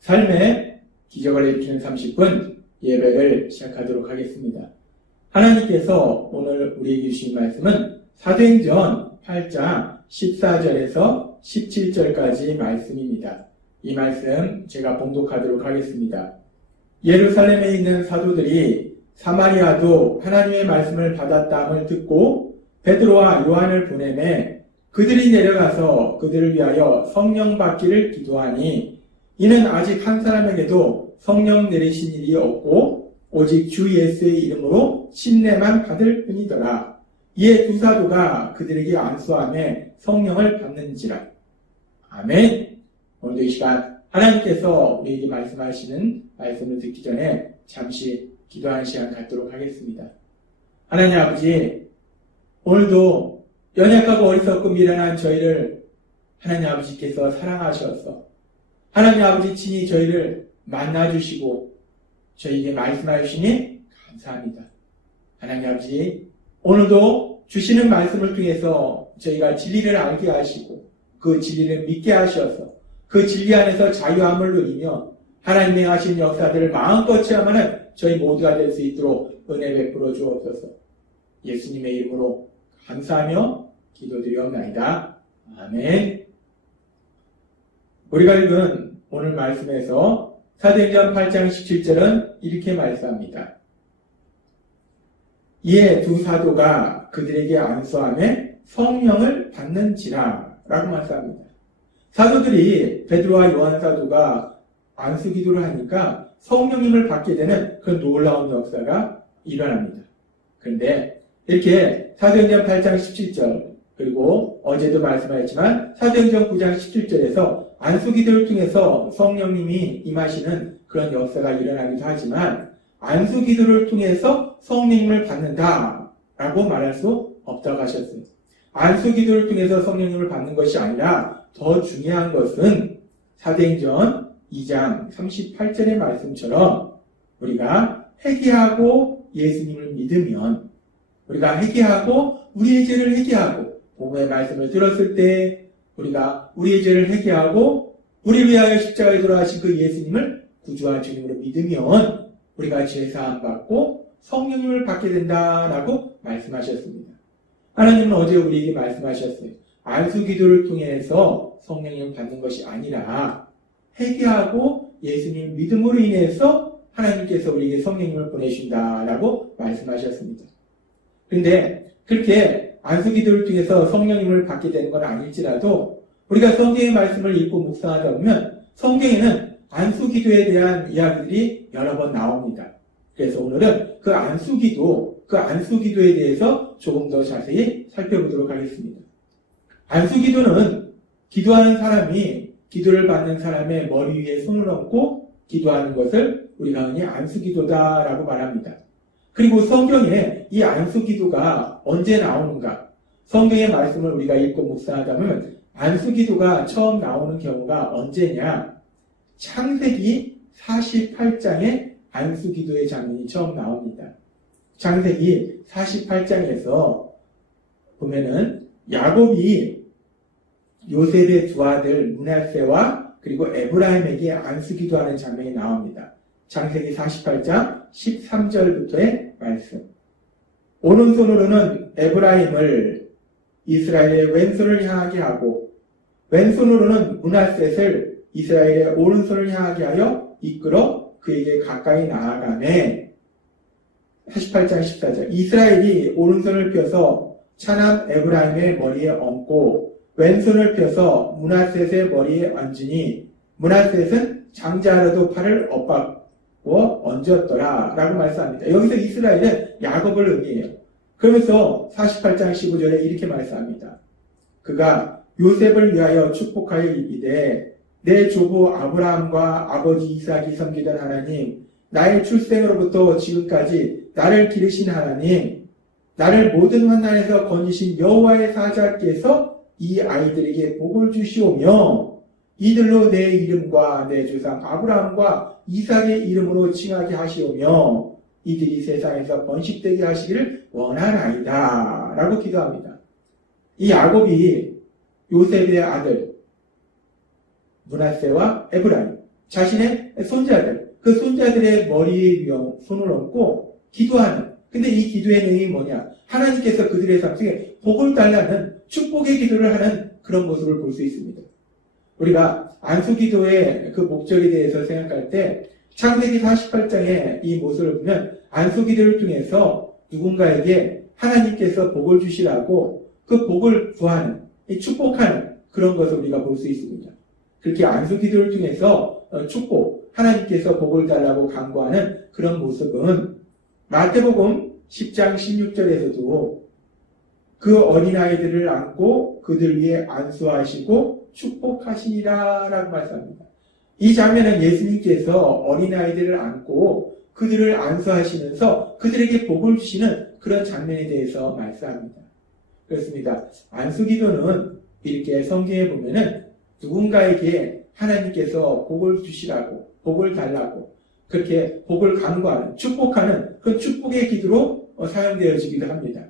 삶의 기적을 일으키는 30분 예배를 시작하도록 하겠습니다. 하나님께서 오늘 우리에게 주신 말씀은 사도행전 8장 14절에서 17절까지 말씀입니다. 이 말씀 제가 봉독하도록 하겠습니다. 예루살렘에 있는 사도들이 사마리아도 하나님의 말씀을 받았다함을 듣고 베드로와 요한을 보내매 그들이 내려가서 그들을 위하여 성령 받기를 기도하니 이는 아직 한 사람에게도 성령 내리신 일이 없고 오직 주 예수의 이름으로 침례만 받을 뿐이더라. 이에 두 사도가 그들에게 안수하며 성령을 받는지라. 아멘. 오늘도 이 시간 하나님께서 우리에게 말씀하시는 말씀을 듣기 전에 잠시 기도하는 시간 갖도록 하겠습니다. 하나님 아버지, 오늘도 연약하고 어리석고 미련한 저희를 하나님 아버지께서 사랑하셔서 하나님 아버지 친히 저희를 만나주시고 저희에게 말씀해 주시니 감사합니다. 하나님 아버지, 오늘도 주시는 말씀을 통해서 저희가 진리를 알게 하시고 그 진리를 믿게 하셔서 그 진리 안에서 자유함을 누리며 하나님의 하신 역사들을 마음껏 체험하는 저희 모두가 될 수 있도록 은혜 베풀어 주옵소서. 예수님의 이름으로 감사하며 기도드리옵나이다. 아멘. 우리가 읽은 오늘 말씀에서 사도행전 8장 17절은 이렇게 말씀합니다. 이에 두 사도가 그들에게 안수하며 성령을 받는지라 라고 말씀합니다. 사도들이 베드로와 요한 사도가 안수 기도를 하니까 성령님을 받게 되는 그런 놀라운 역사가 일어납니다. 그런데 이렇게 사도행전 8장 17절 그리고 어제도 말씀하셨지만 사도행전 9장 17절에서 안수기도를 통해서 성령님이 임하시는 그런 역사가 일어나기도 하지만 안수기도를 통해서 성령님을 받는다라고 말할 수 없다고 하셨어요. 안수기도를 통해서 성령님을 받는 것이 아니라 더 중요한 것은 사도행전 2장 38절의 말씀처럼 우리가 회개하고 예수님을 믿으면 우리가 회개하고 우리의 죄를 회개하고 복음의 말씀을 들었을 때 우리가 우리의 죄를 회개하고 우리를 위하여 십자가에 돌아가신 그 예수님을 구주와 주님으로 믿으면 우리가 죄사함 받고 성령님을 받게 된다라고 말씀하셨습니다. 하나님은 어제 우리에게 말씀하셨어요. 안수기도를 통해서 성령님을 받는 것이 아니라 회개하고 예수님 믿음으로 인해서 하나님께서 우리에게 성령님을 보내신다라고 말씀하셨습니다. 그런데 그렇게 안수기도를 통해서 성령님을 받게 되는 건 아닐지라도 우리가 성경의 말씀을 읽고 묵상하다 보면 성경에는 안수기도에 대한 이야기들이 여러 번 나옵니다. 그래서 오늘은 그 안수기도에 대해서 조금 더 자세히 살펴보도록 하겠습니다. 안수기도는 기도하는 사람이 기도를 받는 사람의 머리 위에 손을 얹고 기도하는 것을 우리가 흔히 안수기도다라고 말합니다. 그리고 성경에 이 안수기도가 언제 나오는가? 성경의 말씀을 우리가 읽고 묵상하다 보면 안수기도가 처음 나오는 경우가 언제냐? 창세기 48장에 안수기도의 장면이 처음 나옵니다. 창세기 48장에서 보면은 야곱이 요셉의 두 아들 므낫세와 그리고 에브라임에게 안수기도하는 장면이 나옵니다. 창세기 48장 13절부터의 말씀. 오른손으로는 에브라임을 이스라엘의 왼손을 향하게 하고 왼손으로는 므낫셋을 이스라엘의 오른손을 향하게 하여 이끌어 그에게 가까이 나아가매 48장 14절 이스라엘이 오른손을 펴서 차남 에브라임의 머리에 얹고 왼손을 펴서 므낫셋의 머리에 얹으니 므낫셋은 장자로도 팔을 엇박고 얹었더라 라고 말씀합니다. 여기서 이스라엘은 야곱을 의미해요. 그러면서 48장 15절에 이렇게 말씀합니다. 그가 요셉을 위하여 축복하여 이르되 내 조부 아브라함과 아버지 이삭이 섬기던 하나님, 나의 출생으로부터 지금까지 나를 기르신 하나님, 나를 모든 환난에서 건지신 여호와의 사자께서 이 아이들에게 복을 주시오며 이들로 내 이름과 내 조상 아브라함과 이삭의 이름으로 칭하게 하시오며 이들이 세상에서 번식되게 하시기를 원하나이다 라고 기도합니다. 이 야곱이 요셉의 아들 므낫세와 에브라임 자신의 손자들 그 손자들의 머리에 손을 얹고 기도하는 근데 이 기도의 내용이 뭐냐 하나님께서 그들의 삶 속에 복을 달라는 축복의 기도를 하는 그런 모습을 볼 수 있습니다. 우리가 안수기도의 그 목적에 대해서 생각할 때 창세기 48장의 이 모습을 보면 안수기도를 통해서 누군가에게 하나님께서 복을 주시라고 그 복을 구하는 축복하는 그런 것을 우리가 볼 수 있습니다. 그렇게 안수기도를 통해서 축복 하나님께서 복을 달라고 간구하는 그런 모습은 마태복음 10장 16절에서도 그 어린아이들을 안고 그들 위에 안수하시고 축복하시니라 라고 말씀합니다. 이 장면은 예수님께서 어린아이들을 안고 그들을 안수하시면서 그들에게 복을 주시는 그런 장면에 대해서 말씀합니다. 그렇습니다. 안수기도는 이렇게 성경에 보면은 누군가에게 하나님께서 복을 주시라고 복을 달라고 그렇게 복을 간구하는 축복하는 그 축복의 기도로 사용되어지기도 합니다.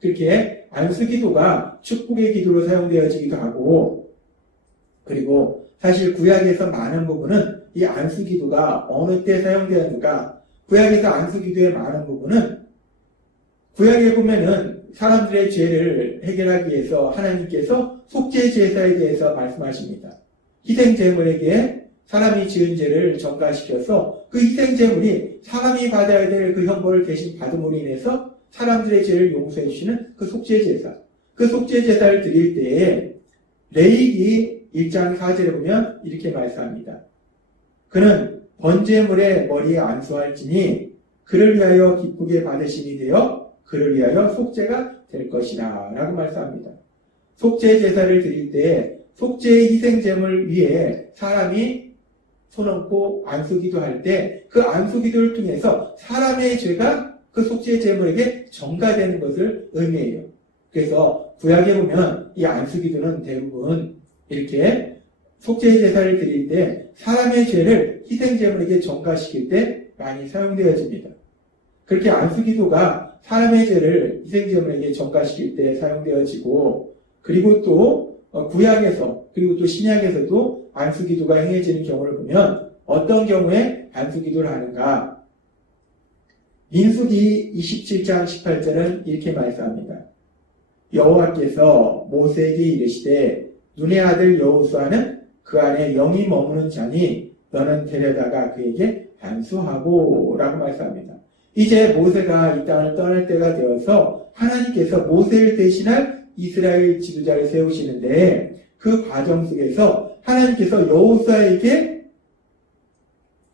그렇게 안수기도가 축복의 기도로 사용되어지기도 하고 그리고 사실 구약에서 많은 부분은 이 안수기도가 어느 때 사용되었는가 구약에서 안수기도의 많은 부분은 구약에 보면은 사람들의 죄를 해결하기 위해서 하나님께서 속죄 제사에 대해서 말씀하십니다. 희생 제물에게 사람이 지은 죄를 전가시켜서 그 희생 제물이 사람이 받아야 될 그 형벌을 대신 받음으로 인해서 사람들의 죄를 용서해 주시는 그 속죄 제사. 그 속죄 제사를 드릴 때에 레위기 1장 4절에 보면 이렇게 말씀합니다. 그는 번제물의 머리에 안수할지니 그를 위하여 기쁘게 받으심이 되어 그를 위하여 속죄가 될 것이다 라고 말씀합니다. 속죄 제사를 드릴 때 속죄의 희생제물 위에 사람이 손 얹고 안수기도 할 때 그 안수기도를 통해서 사람의 죄가 그 속죄 제물에게 전가되는 것을 의미해요. 그래서 구약에 보면 이 안수기도는 대부분 이렇게 속죄 제사를 드릴 때 사람의 죄를 희생 제물에게 전가시킬 때 많이 사용되어집니다. 그렇게 안수기도가 사람의 죄를 희생 제물에게 전가시킬 때 사용되어지고 그리고 또 구약에서 그리고 또 신약에서도 안수기도가 행해지는 경우를 보면 어떤 경우에 안수기도를 하는가? 민수기 27장 18절은 이렇게 말씀합니다. 여호와께서 모세에게 이르시되 눈의 아들 여호수아는 그 안에 영이 머무는 자니 너는 데려다가 그에게 안수하고 라고 말씀합니다. 이제 모세가 이 땅을 떠날 때가 되어서 하나님께서 모세를 대신할 이스라엘 지도자를 세우시는데 그 과정 속에서 하나님께서 여호수아에게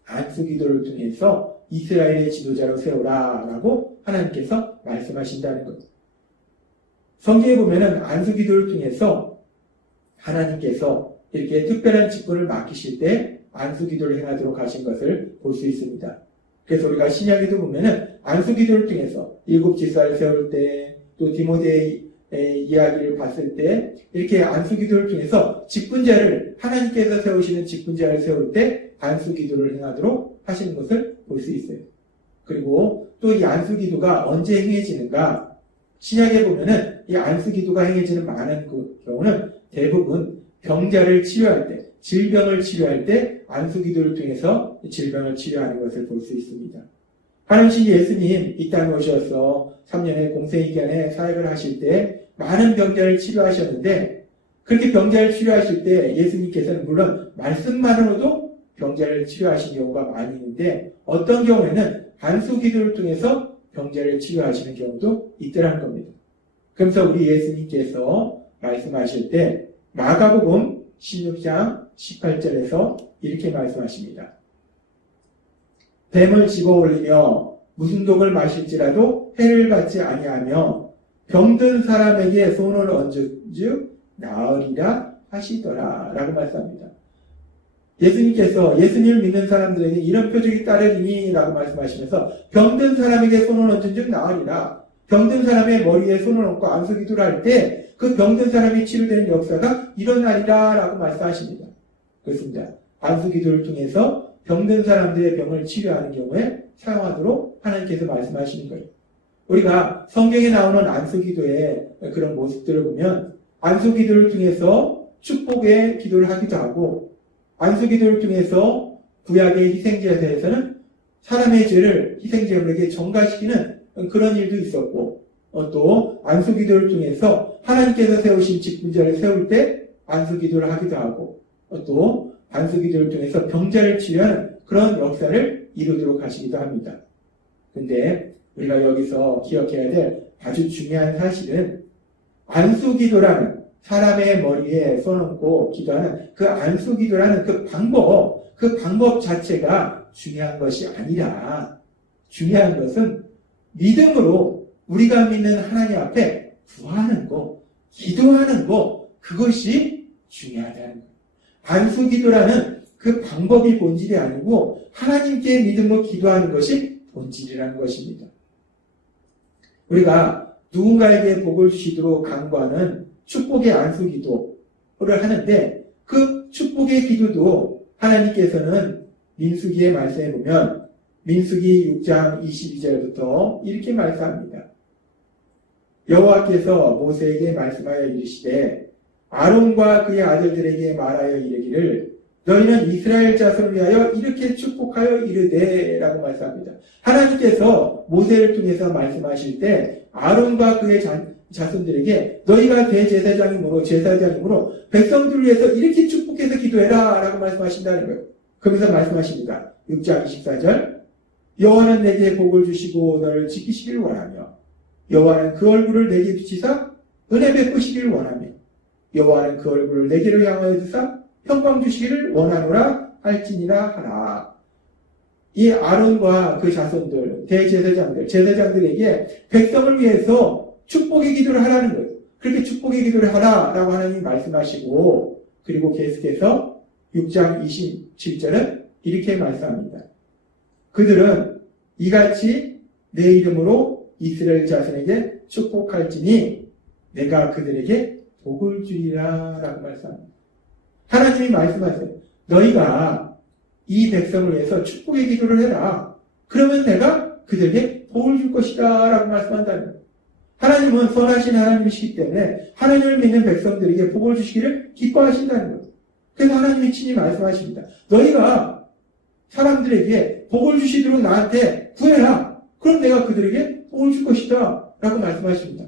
안수기도를 통해서 이스라엘의 지도자로 세우라라고 하나님께서 말씀하신다는 것. 성경에 보면은 안수기도를 통해서 하나님께서 이렇게 특별한 직분을 맡기실 때 안수기도를 행하도록 하신 것을 볼 수 있습니다. 그래서 우리가 신약에도 보면은 안수기도를 통해서 일곱 지사를 세울 때 또 디모데의 이야기를 봤을 때 이렇게 안수기도를 통해서 직분자를 하나님께서 세우시는 직분자를 세울 때 안수기도를 행하도록 하시는 것을 볼 수 있어요. 그리고 또 이 안수기도가 언제 행해지는가? 신약에 보면은 이 안수기도가 행해지는 많은 그 경우는 대부분 병자를 치료할 때, 질병을 치료할 때 안수기도를 통해서 질병을 치료하는 것을 볼 수 있습니다. 하나님 예수님 이 땅에 오셔서 3년의 공생기간에 사역을 하실 때 많은 병자를 치료하셨는데 그렇게 병자를 치료하실 때 예수님께서는 물론 말씀만으로도 병자를 치료하신 경우가 많이 있는데 어떤 경우에는 안수기도를 통해서 병자를 치료하시는 경우도 있더라는 겁니다. 그래서 우리 예수님께서 말씀하실 때 마가복음 16장 18절에서 이렇게 말씀하십니다. 뱀을 집어올리며 무슨 독을 마실지라도 해를 받지 아니하며 병든 사람에게 손을 얹은즉 나으리라 하시더라 라고 말씀합니다. 예수님께서 예수님을 믿는 사람들에게 이런 표적이 따르리니 라고 말씀하시면서 병든 사람에게 손을 얹은즉 나으리라 병든 사람의 머리에 손을 얹고 안수기도를 할 때 그 병든 사람이 치료되는 역사가 일어나리라 라고 말씀하십니다. 그렇습니다. 안수기도를 통해서 병든 사람들의 병을 치료하는 경우에 사용하도록 하나님께서 말씀하시는 거예요. 우리가 성경에 나오는 안수기도의 그런 모습들을 보면 안수기도를 통해서 축복의 기도를 하기도 하고 안수기도를 통해서 구약의 희생제사에서는 사람의 죄를 희생제물에게 전가시키는 그런 일도 있었고 또 안수기도를 통해서 하나님께서 세우신 직분자를 세울 때 안수기도를 하기도 하고 또 안수기도를 통해서 병자를 치유하는 그런 역사를 이루도록 하시기도 합니다. 근데 우리가 여기서 기억해야 될 아주 중요한 사실은 안수기도라는 사람의 머리에 손얹고 기도하는 그 안수기도라는 그 방법 자체가 중요한 것이 아니라 중요한 것은 믿음으로 우리가 믿는 하나님 앞에 구하는 거, 기도하는 거, 그것이 중요하다는 거예요. 안수기도라는 그 방법이 본질이 아니고 하나님께 믿음으로 기도하는 것이 본질이라는 것입니다. 우리가 누군가에게 복을 주시도록 강구하는 축복의 안수기도를 하는데 그 축복의 기도도 하나님께서는 민수기의 말씀에 보면 민수기 6장 22절부터 이렇게 말씀합니다. 여호와께서 모세에게 말씀하여 이르시되 아론과 그의 아들들에게 말하여 이르기를 너희는 이스라엘 자손을 위하여 이렇게 축복하여 이르되 라고 말씀합니다. 하나님께서 모세를 통해서 말씀하실 때 아론과 그의 자손들에게 너희가 대제사장이므로 제사장이므로 백성들을 위해서 이렇게 축복해서 기도해라 라고 말씀하신다는 거예요. 그러면서 말씀하십니다. 6장 24절 여호와는 내게 복을 주시고 너를 지키시길 원하며 여호와는 그 얼굴을 내게 비치사 은혜 베푸시길 원하며 여호와는 그 얼굴을 내게로 향하여 두사 평강 주시기를 원하노라 할지니라 하라. 이 아론과 그 자손들, 대제사장들, 제사장들에게 백성을 위해서 축복의 기도를 하라는 거예요. 그렇게 축복의 기도를 하라라고 하나님이 말씀하시고 그리고 계속해서 6장 27절은 이렇게 말씀합니다. 그들은 이같이 내 이름으로 이스라엘 자손에게 축복할지니 내가 그들에게 복을 주리라 라고 말씀합니다. 하나님이 말씀하세요. 너희가 이 백성을 위해서 축복의 기도를 해라. 그러면 내가 그들에게 복을 줄 것이다 라고 말씀한다는 거예요. 하나님은 선하신 하나님이시기 때문에 하나님을 믿는 백성들에게 복을 주시기를 기뻐하신다는 거예요. 그래서 하나님이 친히 말씀하십니다. 너희가 사람들에게 복을 주시도록 나한테 구해라. 그럼 내가 그들에게 복을 줄 것이다 라고 말씀하십니다.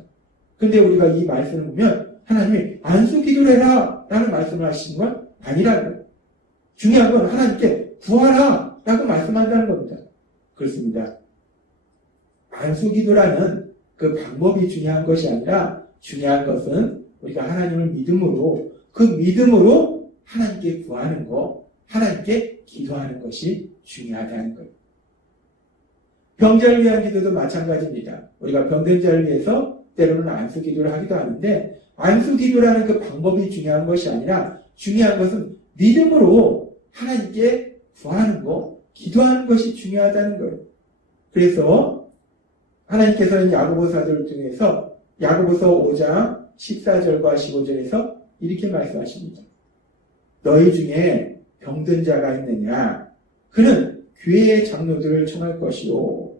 근데 우리가 이 말씀을 보면 하나님이 안수 기도를 해라 라는 말씀을 하시는 건 아니라는 거예요. 중요한 건 하나님께 구하라 라고 말씀한다는 겁니다. 그렇습니다. 안수 기도라는 그 방법이 중요한 것이 아니라 중요한 것은 우리가 하나님을 믿음으로 그 믿음으로 하나님께 구하는 것, 하나님께 기도하는 것이 중요하다는 거예요. 병자를 위한 기도도 마찬가지입니다. 우리가 병든 자를 위해서 때로는 안수 기도를 하기도 하는데 안수 기도라는 그 방법이 중요한 것이 아니라 중요한 것은 믿음으로 하나님께 구하는 것, 기도하는 것이 중요하다는 거예요. 그래서 하나님께서는 야고보 사도를 통해서 야고보서 5장 14절과 15절에서 이렇게 말씀하십니다. 너희 중에 병든 자가 있느냐? 그는 교회의 장로들을 청할 것이요.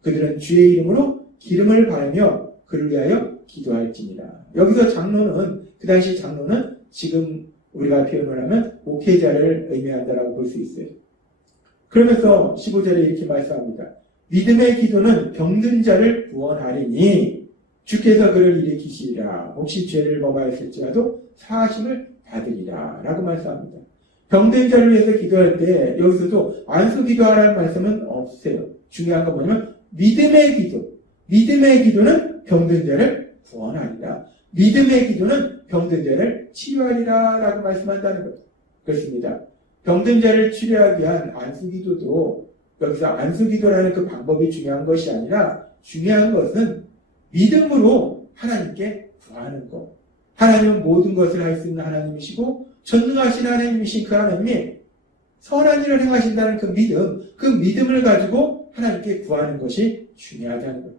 그들은 주의 이름으로 기름을 바르며 그를 위하여 기도할지니라. 여기서 장로는 그 당시 장로는 지금 우리가 표현을 하면 목회자를 의미한다라고 볼 수 있어요. 그러면서 15절에 이렇게 말씀합니다. 믿음의 기도는 병든 자를 구원하리니 주께서 그를 일으키시리라. 혹시 죄를 범하였을지라도 사하심을 받으리라 라고 말씀합니다. 병든 자를 위해서 기도할 때 여기서도 안수 기도하라는 말씀은 없어요. 중요한 건 뭐냐면 믿음의 기도. 믿음의 기도는 병든 자를 구원하리라. 믿음의 기도는 병든 자를 치유하리라 라고 말씀한다는 거예요. 그렇습니다. 병든 자를 치료하기 위한 안수 기도도 여기서 안수 기도라는 그 방법이 중요한 것이 아니라 중요한 것은 믿음으로 하나님께 구하는 것. 하나님은 모든 것을 할 수 있는 하나님이시고 전능하신 하나님이신 그 하나님이 선한 일을 행하신다는 그 믿음을 가지고 하나님께 구하는 것이 중요하다는 거예요.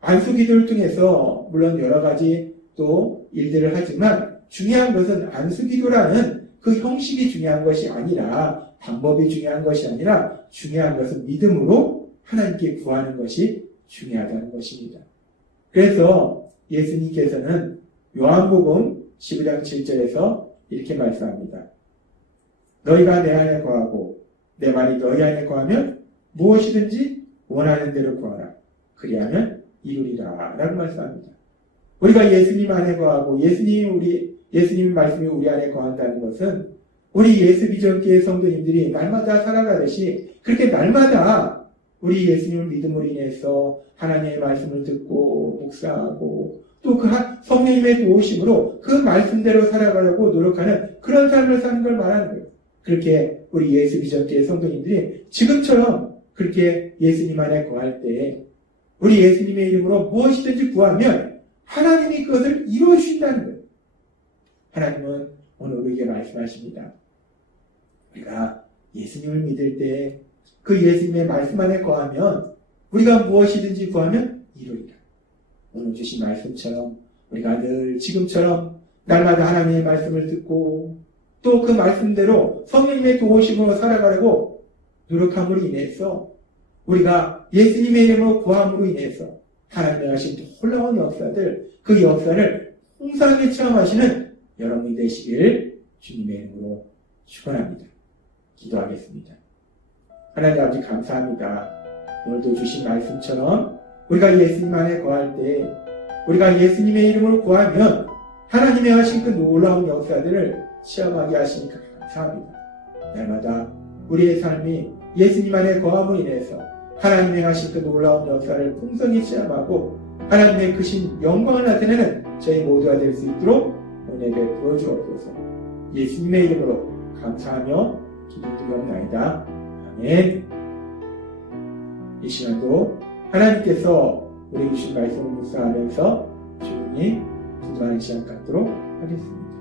안수 기도를 통해서 물론 여러 가지 또 일들을 하지만 중요한 것은 안수 기도라는 그 형식이 중요한 것이 아니라 방법이 중요한 것이 아니라 중요한 것은 믿음으로 하나님께 구하는 것이 중요하다는 것입니다. 그래서 예수님께서는 요한복음 15장 7절에서 이렇게 말씀합니다. 너희가 내 안에 거하고 내 말이 너희 안에 거하면 무엇이든지 원하는 대로 구하라. 그리하면 이루리라. 라고 말씀합니다. 우리가 예수님 안에 거하고 예수님 말씀이 우리 안에 거한다는 것은 우리 예수 비전교회 성도님들이 날마다 살아가듯이 그렇게 날마다 우리 예수님을 믿음으로 인해서 하나님의 말씀을 듣고 묵상하고 또 그 성령님의 도우심으로 그 말씀대로 살아가려고 노력하는 그런 삶을 사는 걸 말하는 거예요. 그렇게 우리 예수 비전교회 성도님들이 지금처럼 그렇게 예수님 안에 거할 때 우리 예수님의 이름으로 무엇이든지 구하면 하나님이 그것을 이루어 주신다는 거예요. 하나님은 오늘 우리에게 말씀하십니다. 우리가 예수님을 믿을 때 그 예수님의 말씀 안에 거하면 우리가 무엇이든지 구하면 이루리라. 오늘 주신 말씀처럼 우리가 늘 지금처럼 날마다 하나님의 말씀을 듣고 또 그 말씀대로 성령님의 도우심으로 살아가려고 노력함으로 인해서 우리가 예수님의 이름으로 구함으로 인해서 하나님의 하신 놀라운 역사들, 그 역사를 풍성하게 체험하시는 여러분이 되시길 주님의 이름으로 축원합니다. 기도하겠습니다. 하나님 아버지 감사합니다. 오늘도 주신 말씀처럼 우리가 예수님 안에 거할 때 우리가 예수님의 이름으로 구하면 하나님의 하신 그 놀라운 역사들을 체험하게 하시니까 감사합니다. 날마다 우리의 삶이 예수님 안에 거함으로 인해서 하나님의 하신 그 놀라운 역사를 풍성히 체험하고 하나님의 크신 영광을 나타내는 저희 모두가 될 수 있도록 은혜 베풀어 주옵소서. 예수님의 이름으로 감사하며 기도드리옵나이다. 아멘. 이 시간도 하나님께서 우리 주신 말씀을 묵상하면서 조용히 기도하는 시간 갖도록 하겠습니다.